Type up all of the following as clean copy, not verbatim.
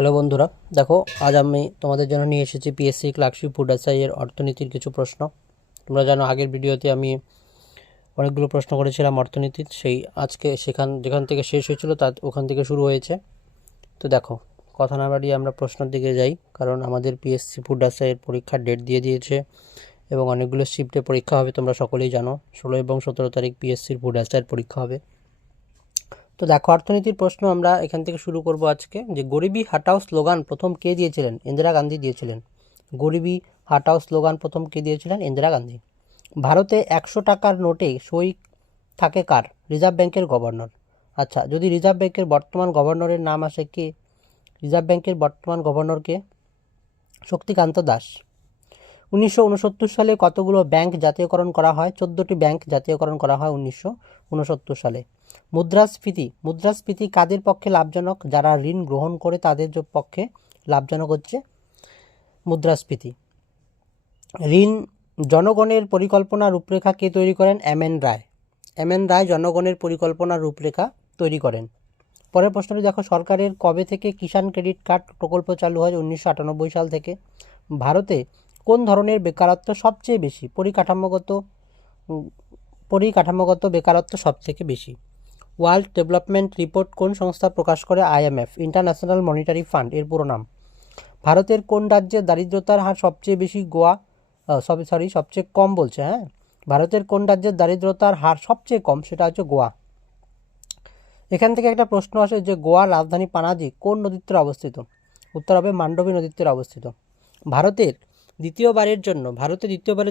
Hello বন্ধুরা, দেখো আজ আমি তোমাদের জন্য নিয়ে এসেছি পিএসসি ক্লার্কশিপ ফুড এসআই-এর অর্থনীতির কিছু প্রশ্ন। তোমরা জানো আগের ভিডিওতে আমি অনেকগুলো প্রশ্ন করেছিলাম অর্থনীতির, সেই আজকে যেখান থেকে শেষ হয়েছিল ওখান থেকে শুরু হয়েছে। তো দেখো, কথা না বাড়িয়ে আমরা প্রশ্নের দিকে যাই, কারণ আমাদের পিএসসি ফুড এসআই-এর পরীক্ষার ডেট দিয়ে দিয়েছে এবং অনেকগুলো শিফটে পরীক্ষা হবে। তোমরা সকলেই জানো 16 এবং 17 তারিখ পিএসসির ফুড এসআই-এর পরীক্ষা হবে। তো দেখো, অর্থনীতির প্রশ্ন আমরা এখান থেকে শুরু করব আজকে। যে গরিবি হাটাও স্লোগান প্রথম কে দিয়েছিলেন? ইন্দিরা গান্ধী দিয়েছিলেন। গরিবি হাটাও স্লোগান প্রথম কে দিয়েছিলেন? ইন্দিরা গান্ধী। ভারতে 100 টাকার নোটে সই থাকে কার? রিজার্ভ ব্যাংকের গভর্নর। আচ্ছা, যদি রিজার্ভ ব্যাংকের বর্তমান গভর্নরের নাম আসে কে? রিজার্ভ ব্যাংকের বর্তমান গভর্নর কে? শক্তিকান্ত দাস। 1969 সালে কতগুলো ব্যাংক জাতীয়করণ করা হয়? 14টি ব্যাংক জাতীয়করণ করা হয় 1969 সালে। মুদ্রাস্ফীতি কাদের পক্ষে লাভজনক? যারা ঋণ গ্রহণ করে তাদের পক্ষে লাভজনক হচ্ছে মুদ্রাস্ফীতি। ঋণ জনগণের পরিকল্পনা রূপরেখা কে তৈরি করেন? এমএন রায়। এমএন রায় জনগণের পরিকল্পনা রূপরেখা তৈরি করেন। পরের প্রশ্নটি দেখো, সরকারের কবে থেকে কিষাণ ক্রেডিট কার্ড প্রকল্প চালু হয়? 1998 সাল থেকে। ভারতে কোন ধরনের বেকারত্ব সবচেয়ে বেশি? পরিকাঠামোগত বেকারত্ব সবথেকে বেশি। ওয়ার্ল্ড ডেভেলপমেন্ট রিপোর্ট কোন সংস্থা প্রকাশ করে? আইএমএফ, ইন্টারন্যাশনাল মনিটারি ফান্ড এর পুরো নাম। ভারতের কোন রাজ্যে দারিদ্রতার হার সবচেয়ে বেশি? সবচেয়ে কম বলছে। ভারতের কোন রাজ্যের দারিদ্রতার হার সবচেয়ে কম? সেটা হচ্ছে গোয়া। এখান থেকে একটা প্রশ্ন আসে যে গোয়ার রাজধানী পানাজি কোন নদীর তীরে অবস্থিত? উত্তর হবে মান্ডবী নদীর তীরে অবস্থিত। ভারতে দ্বিতীয়বারের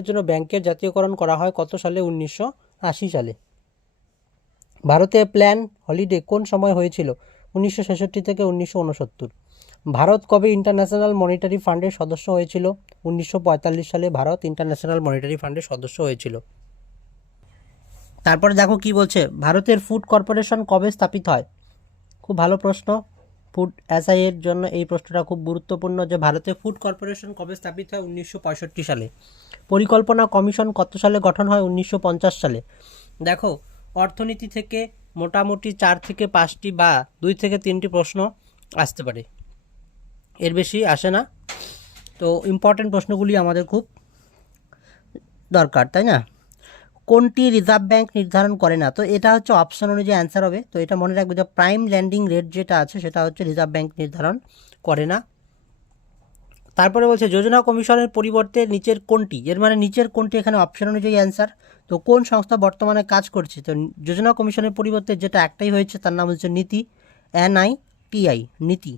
জন্য ব্যাংকের জাতীয়করণ করা হয় কত সালে? 1980 সালে। ভারতে প্ল্যান হলিডে কোন সময় হয়েছিল? 1966 থেকে 1969। ভারত কবে ইন্টারন্যাশনাল মনিটারি ফান্ডের সদস্য হয়েছিল? 1945 সালে ভারত ইন্টারন্যাশনাল মনিটারি ফান্ডের সদস্য হয়েছিল। তারপরে দেখো কি বলছে, ভারতের ফুড কর্পোরেশন কবে স্থাপিত হয়? খুব ভালো প্রশ্ন। ফুড এসআই এর জন্য এই প্রশ্নটা খুব গুরুত্বপূর্ণ যে ভারতে ফুড কর্পোরেশন কবে স্থাপিত হয়? 1965 সালে। পরিকল্পনা কমিশন কত সালে গঠন হয়? 1950 সালে। দেখো, অর্থনীতি থেকে মোটামুটি 4 থেকে 5টি বা 2 থেকে 3টি প্রশ্ন আসতে পারে, এর বেশি আসে না। তো ইম্পর্টেন্ট প্রশ্নগুলি আমাদের খুব দরকার, তাই না? কোনটি রিজার্ভ ব্যাংক নির্ধারণ করে না? তো এটা হচ্ছে অপশন অনুযায়ী অ্যান্সার হবে। তো এটা মনে রাখবে যে প্রাইম ল্যান্ডিং রেট যেটা আছে সেটা হচ্ছে রিজার্ভ ব্যাংক নির্ধারণ করে না। তারপরে বলছে যোজনা কমিশনের পরিবর্তে নিচের কোনটি? এর মানে নিচের কোনটি এখানে অপশন অনুযায়ী অ্যান্সার। তো কোন সংস্থা বর্তমানে কাজ করছে? তো যোজনা কমিশনের পরিবর্তে যেটা একটাই হয়েছে তার নাম হচ্ছে নীতি, NITI, নীতি।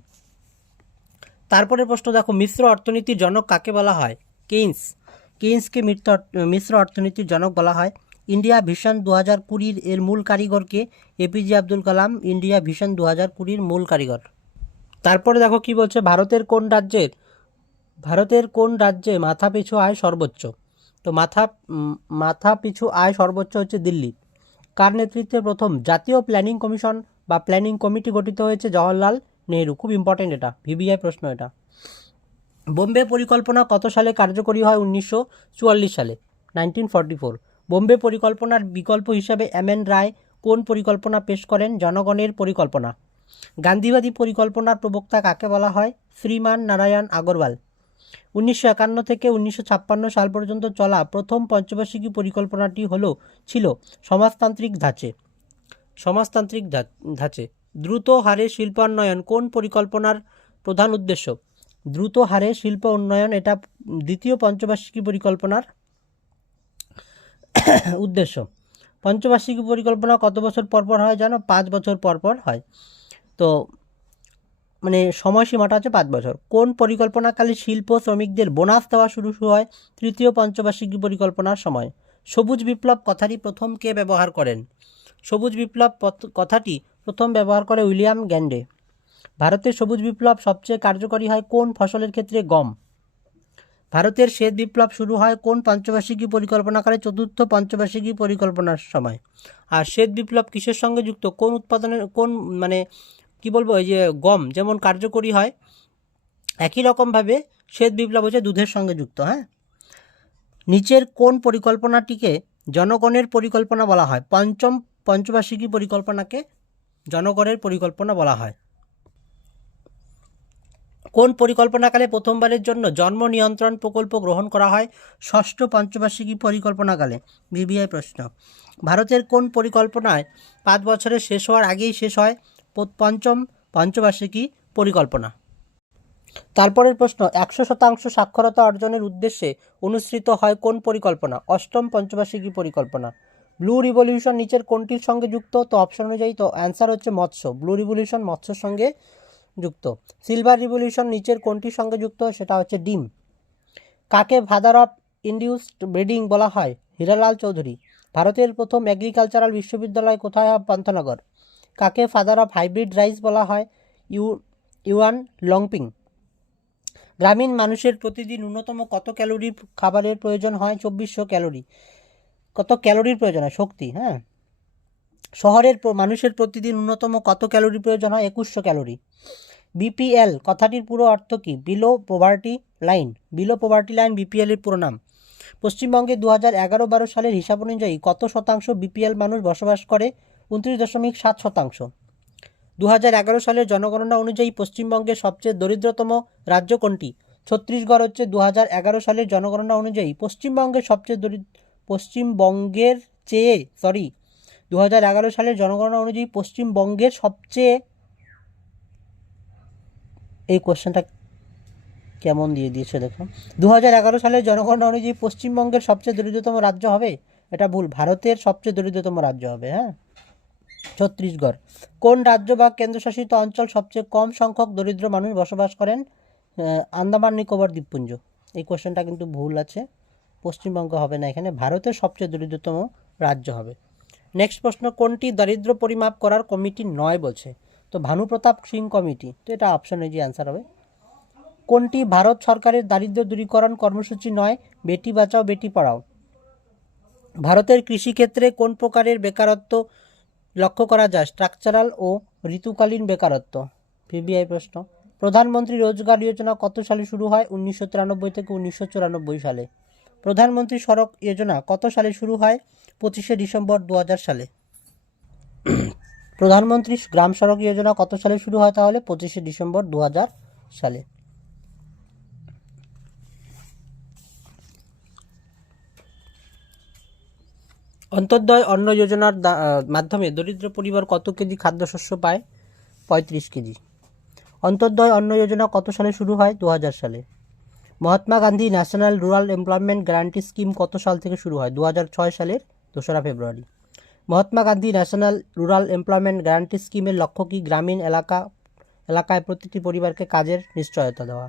তারপরে প্রশ্ন দেখো, মিশ্র অর্থনীতির জনক কাকে বলা হয়? কেইন্সকে মিশ্র অর্থনীতির জনক বলা হয়। ইন্ডিয়া ভিশন 2020 এর মূল কারিগরকে? APJ Abdul Kalam India vision 2020 মূল কারিগর। তারপরে দেখো কি বলছে, ভারতের কোন রাজ্যে মাথা পিছু আয় সর্বোচ্চ? তো মাথা পিছু আয় সর্বোচ্চ হচ্ছে দিল্লি। কার নেতৃত্বে প্রথম জাতীয় প্ল্যানিং কমিশন বা প্ল্যানিং কমিটি গঠিত হয়েছে? জওহরলাল নেহরু। খুব ইম্পর্টেন্ট, এটা ভিভিআই প্রশ্ন। এটা বোম্বে পরিকল্পনা কত সালে কার্যকরী হয়? 1944 সালে, 1944। বোম্বে পরিকল্পনার বিকল্প হিসাবে এমএন রায় কোন পরিকল্পনা পেশ করেন? জনগণের পরিকল্পনা। গান্ধীবাদী পরিকল্পনার প্রবক্তা কাকে বলা হয়? শ্রীমান নারায়ণ আগরওয়াল। 1951 থেকে 1956 সাল পর্যন্ত চলা প্রথম পঞ্চবার্ষিকী পরিকল্পনাটি ছিল সমাজতান্ত্রিক ধাঁচে। দ্রুত হারে শিল্পায়ন কোন পরিকল্পনার প্রধান উদ্দেশ্য? দ্রুত হারে শিল্প উন্নয়ন এটা দ্বিতীয় পঞ্চবার্ষিকী পরিকল্পনার উদ্দেশ্য। পঞ্চবার্ষিকী পরিকল্পনা কত বছর পরপর হয় জানো? 5 বছর পরপর হয়। তো মানে সময়সীমাটা হচ্ছে 5 বছর। কোন পরিকল্পনাকালে শিল্প শ্রমিকদের বোনাস দেওয়া শুরু হয়? তৃতীয় পঞ্চবার্ষিকী পরিকল্পনার সময়। সবুজ বিপ্লব কথাটি প্রথম কে ব্যবহার করেন? সবুজ বিপ্লব কথাটি প্রথম ব্যবহার করে উইলিয়াম গ্যান্ডে। ভারতের সবুজ বিপ্লব সবচেয়ে কার্যকরী হয় কোন ফসলের ক্ষেত্রে? গম। ভারতের শ্বেত বিপ্লব শুরু হয় কোন পঞ্চবার্ষিকী পরিকল্পনাকালে? চতুর্থ পঞ্চবার্ষিকী পরিকল্পনার সময়। আর শ্বেত বিপ্লব কিসের সঙ্গে যুক্ত? কোন উৎপাদনের কি বলবো, এই যে গম যেমন কার্যকরী হয়, একই রকমভাবে শ্বেত বিপ্লব হচ্ছে দুধের সঙ্গে যুক্ত। নিচের কোন পরিকল্পনাটিকে জনগণের পরিকল্পনা বলা হয়? পঞ্চম পঞ্চবার্ষিকী পরিকল্পনাকে জনগণের পরিকল্পনা বলা হয়। কোন পরিকল্পনাকালে প্রথমবারের জন্য জন্ম নিয়ন্ত্রণ প্রকল্প গ্রহণ করা হয়? ষষ্ঠ পঞ্চবার্ষিকী পরিকল্পনাকালে। ভিভিআই প্রশ্ন। ভারতের কোন পরিকল্পনায় 5 বছরের শেষ হওয়ার আগেই শেষ হয় পঞ্চম পঞ্চবার্ষিকী পরিকল্পনা? তারপরের প্রশ্ন, 100% সাক্ষরতা অর্জনের উদ্দেশ্যে অনুসৃত হয় কোন পরিকল্পনা? অষ্টম পঞ্চবার্ষিকী পরিকল্পনা। ব্লু রিভলিউশন নিচের কোনটির সঙ্গে যুক্ত? তো অপশন অনুযায়ী তো অ্যান্সার হচ্ছে মৎস্য। ব্লু রিভলিউশন মৎস্যের সঙ্গে যুক্ত। সিলভার রিভলিউশন নিচের কোনটির সঙ্গে যুক্ত? সেটা হচ্ছে ডিম। কাকে ফাদার অফ ইনডিউসড ব্রিডিং বলা হয়? হীরালাল চৌধুরী। ভারতের প্রথম এগ্রিকালচারাল বিশ্ববিদ্যালয় কোথায়? পান্থনগর। কাকে ফাদার অফ হাইব্রিড রাইস বলা হয়? Yuan Longping. গ্রামীণ মানুষের প্রতিদিন ন্যূনতম কত ক্যালোরি খাবারের প্রয়োজন হয়? 2400 ক্যালোরি। কত ক্যালোরির প্রয়োজন হয়? শক্তি। হ্যাঁ। শহরের মানুষের প্রতিদিন ন্যূনতম কত ক্যালোরি প্রয়োজন হয়? 2100 ক্যালোরি। বিপিএল কথাটির পুরো অর্থ কী? Below poverty line. Below poverty line BPL এর পুরো নাম। পশ্চিমবঙ্গে 2011-12 সালের হিসাব অনুযায়ী কত শতাংশ বিপিএল মানুষ বসবাস করে? 29.7%। 2011 সালের জনগণনা অনুযায়ী পশ্চিমবঙ্গের সবচেয়ে দরিদ্রতম রাজ্য কোনটি? ছত্তিশগড় হচ্ছে 2011 সালের জনগণনা অনুযায়ী পশ্চিমবঙ্গের সালের জনগণনা অনুযায়ী পশ্চিমবঙ্গের সবচেয়ে, এই কোশ্চেনটা কেমন দিয়ে দিয়েছে দেখো। 2011 সালের জনগণনা অনুযায়ী পশ্চিমবঙ্গের সবচেয়ে দরিদ্রতম রাজ্য হবে? এটা ভুল, ভারতের সবচেয়ে দরিদ্রতম রাজ্য হবে। হ্যাঁ, ছত্তিশগড়। কোন রাজ্য বা কেন্দ্রশাসিত অঞ্চল সবচেয়ে কম সংখ্যক দরিদ্র মানুষ বসবাস করেন? আন্দামান নিকোবর দ্বীপপুঞ্জ। এই কোশ্চেনটা কিন্তু ভুল আছে, পশ্চিমবঙ্গ হবে না, এখানে ভারতের সবচেয়ে দরিদ্রতম রাজ্য হবে। নেক্সট প্রশ্ন, কোনটি দারিদ্র পরিমাপ করার কমিটি নয় বলছে? তো ভানুপ্রতাপ সিং কমিটি। তো এটা অপশনে যে অ্যান্সার হবে। কোনটি ভারত সরকারের দারিদ্র দূরীকরণ কর্মসূচি নয়? বেটি বাঁচাও বেটি পড়াও। ভারতের কৃষিক্ষেত্রে কোন প্রকারের বেকারত্ব লক্ষ্য করা যায়? স্ট্রাকচারাল ও ঋতুকালীন বেকারত্ব। পিবিআই প্রশ্ন। প্রধানমন্ত্রী রোজগার যোজনা কত সালে শুরু হয়? 1993 থেকে 1994 সালে। প্রধানমন্ত্রী সড়ক যোজনা কত সালে শুরু হয়? 25শে ডিসেম্বর 2000 সালে। প্রধানমন্ত্রী গ্রাম সড়ক যোজনা কত সালে শুরু হয় তাহলে? 25শে ডিসেম্বর 2000 সালে। অন্তর্দয় অন্ন যোজনার মাধ্যমে দরিদ্র পরিবার কত কেজি খাদ্যশস্য পায়? 35 কেজি। অন্তর্দয় অন্ন যোজনা কত সালে শুরু হয়? 2000 সালে। Mahatma Gandhi national rural employment guarantee scheme কত সাল থেকে শুরু হয়? 2006 সালের 2রা ফেব্রুয়ারি। Mahatma Gandhi national rural employment guarantee স্কিমের লক্ষ্য কি? গ্রামীণ এলাকায় প্রতিটি পরিবারকে কাজের নিশ্চয়তা দেওয়া।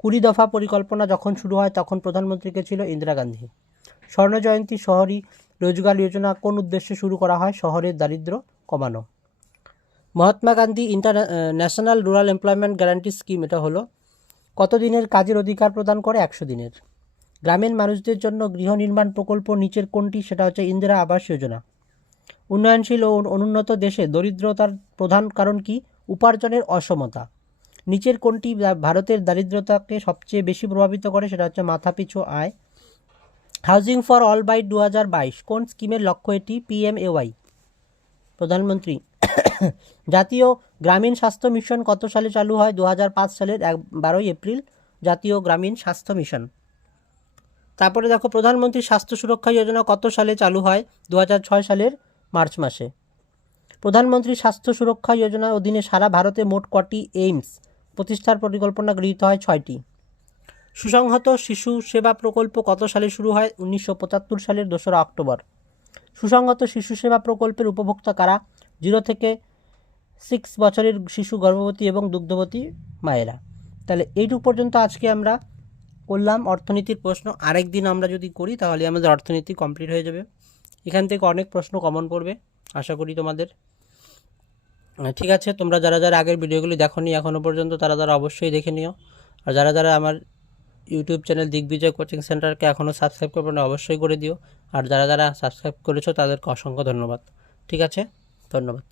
20 দফা পরিকল্পনা যখন শুরু হয় তখন প্রধানমন্ত্রী কে ছিল? ইন্দিরা গান্ধী। স্বর্ণ জয়ন্তী শহরী রোজগার যোজনা কোন উদ্দেশ্যে শুরু করা হয়? শহরের দারিদ্র্য কমানো। Mahatma Gandhi national rural employment guarantee scheme, এটা হলো কত দিনের কাজের অধিকার প্রদান করে? 100 দিনের। গ্রামীণ মানুষদের জন্য গৃহ নির্মাণ প্রকল্প নিচের কোনটি? সেটা হচ্ছে ইন্দিরা আবাস যোজনা। উন্নয়নশীল ও অনুন্নত দেশে দরিদ্রতার প্রধান কারণ কি? উপার্জনের অসমতা। নিচের কোনটি ভারতের দারিদ্রতাকে সবচেয়ে বেশি প্রভাবিত করে? সেটা হচ্ছে মাথাপিছু আয়। হাউজিং ফর অল বাই 2022 কোন স্কিমের লক্ষ্য এটি? PMAY। প্রধানমন্ত্রী জাতীয় গ্রামীণ স্বাস্থ্য মিশন কত সালে চালু হয়? 2005 সালের 12 এপ্রিল জাতীয় গ্রামীণ স্বাস্থ্য মিশন। তারপরে দেখো, প্রধানমন্ত্রী স্বাস্থ্য সুরক্ষা যোজনা কত সালে চালু হয়? 2006 সালের মার্চ মাসে। প্রধানমন্ত্রী স্বাস্থ্য সুরক্ষা যোজনার অধীনে সারা ভারতে মোট কটি এইমস প্রতিষ্ঠার পরিকল্পনা গৃহীত হয়? 6টি। সুসংহত শিশু সেবা প্রকল্প কত সালে শুরু হয়? 1975 সালের 2রা অক্টোবর। সুসংহত শিশু সেবা প্রকল্পের উপভোক্তা কারা? 0 থেকে 6 বছরের শিশু, গর্ভবতী এবং দুগ্ধবতী মায়েরা। তাহলে এইটুকু পর্যন্ত আজকে আমরা করলাম অর্থনীতির প্রশ্ন। আরেকদিন আমরা যদি করি তাহলে আমাদের অর্থনীতি কমপ্লিট হয়ে যাবে। এখান থেকে অনেক প্রশ্ন কমন পড়বে আশা করি তোমাদের। ঠিক আছে, তোমরা যারা যারা আগের ভিডিওগুলি দেখোনি এখনও পর্যন্ত তারা অবশ্যই দেখে নিও। আর যারা যারা আমার ইউটিউব চ্যানেল দিগ্বিজয় কোচিং সেন্টারকে এখনও সাবস্ক্রাইব করবে না অবশ্যই করে দিও। আর যারা যারা সাবস্ক্রাইব করেছো তাদেরকে অসংখ্য ধন্যবাদ। ঠিক আছে, ধন্যবাদ।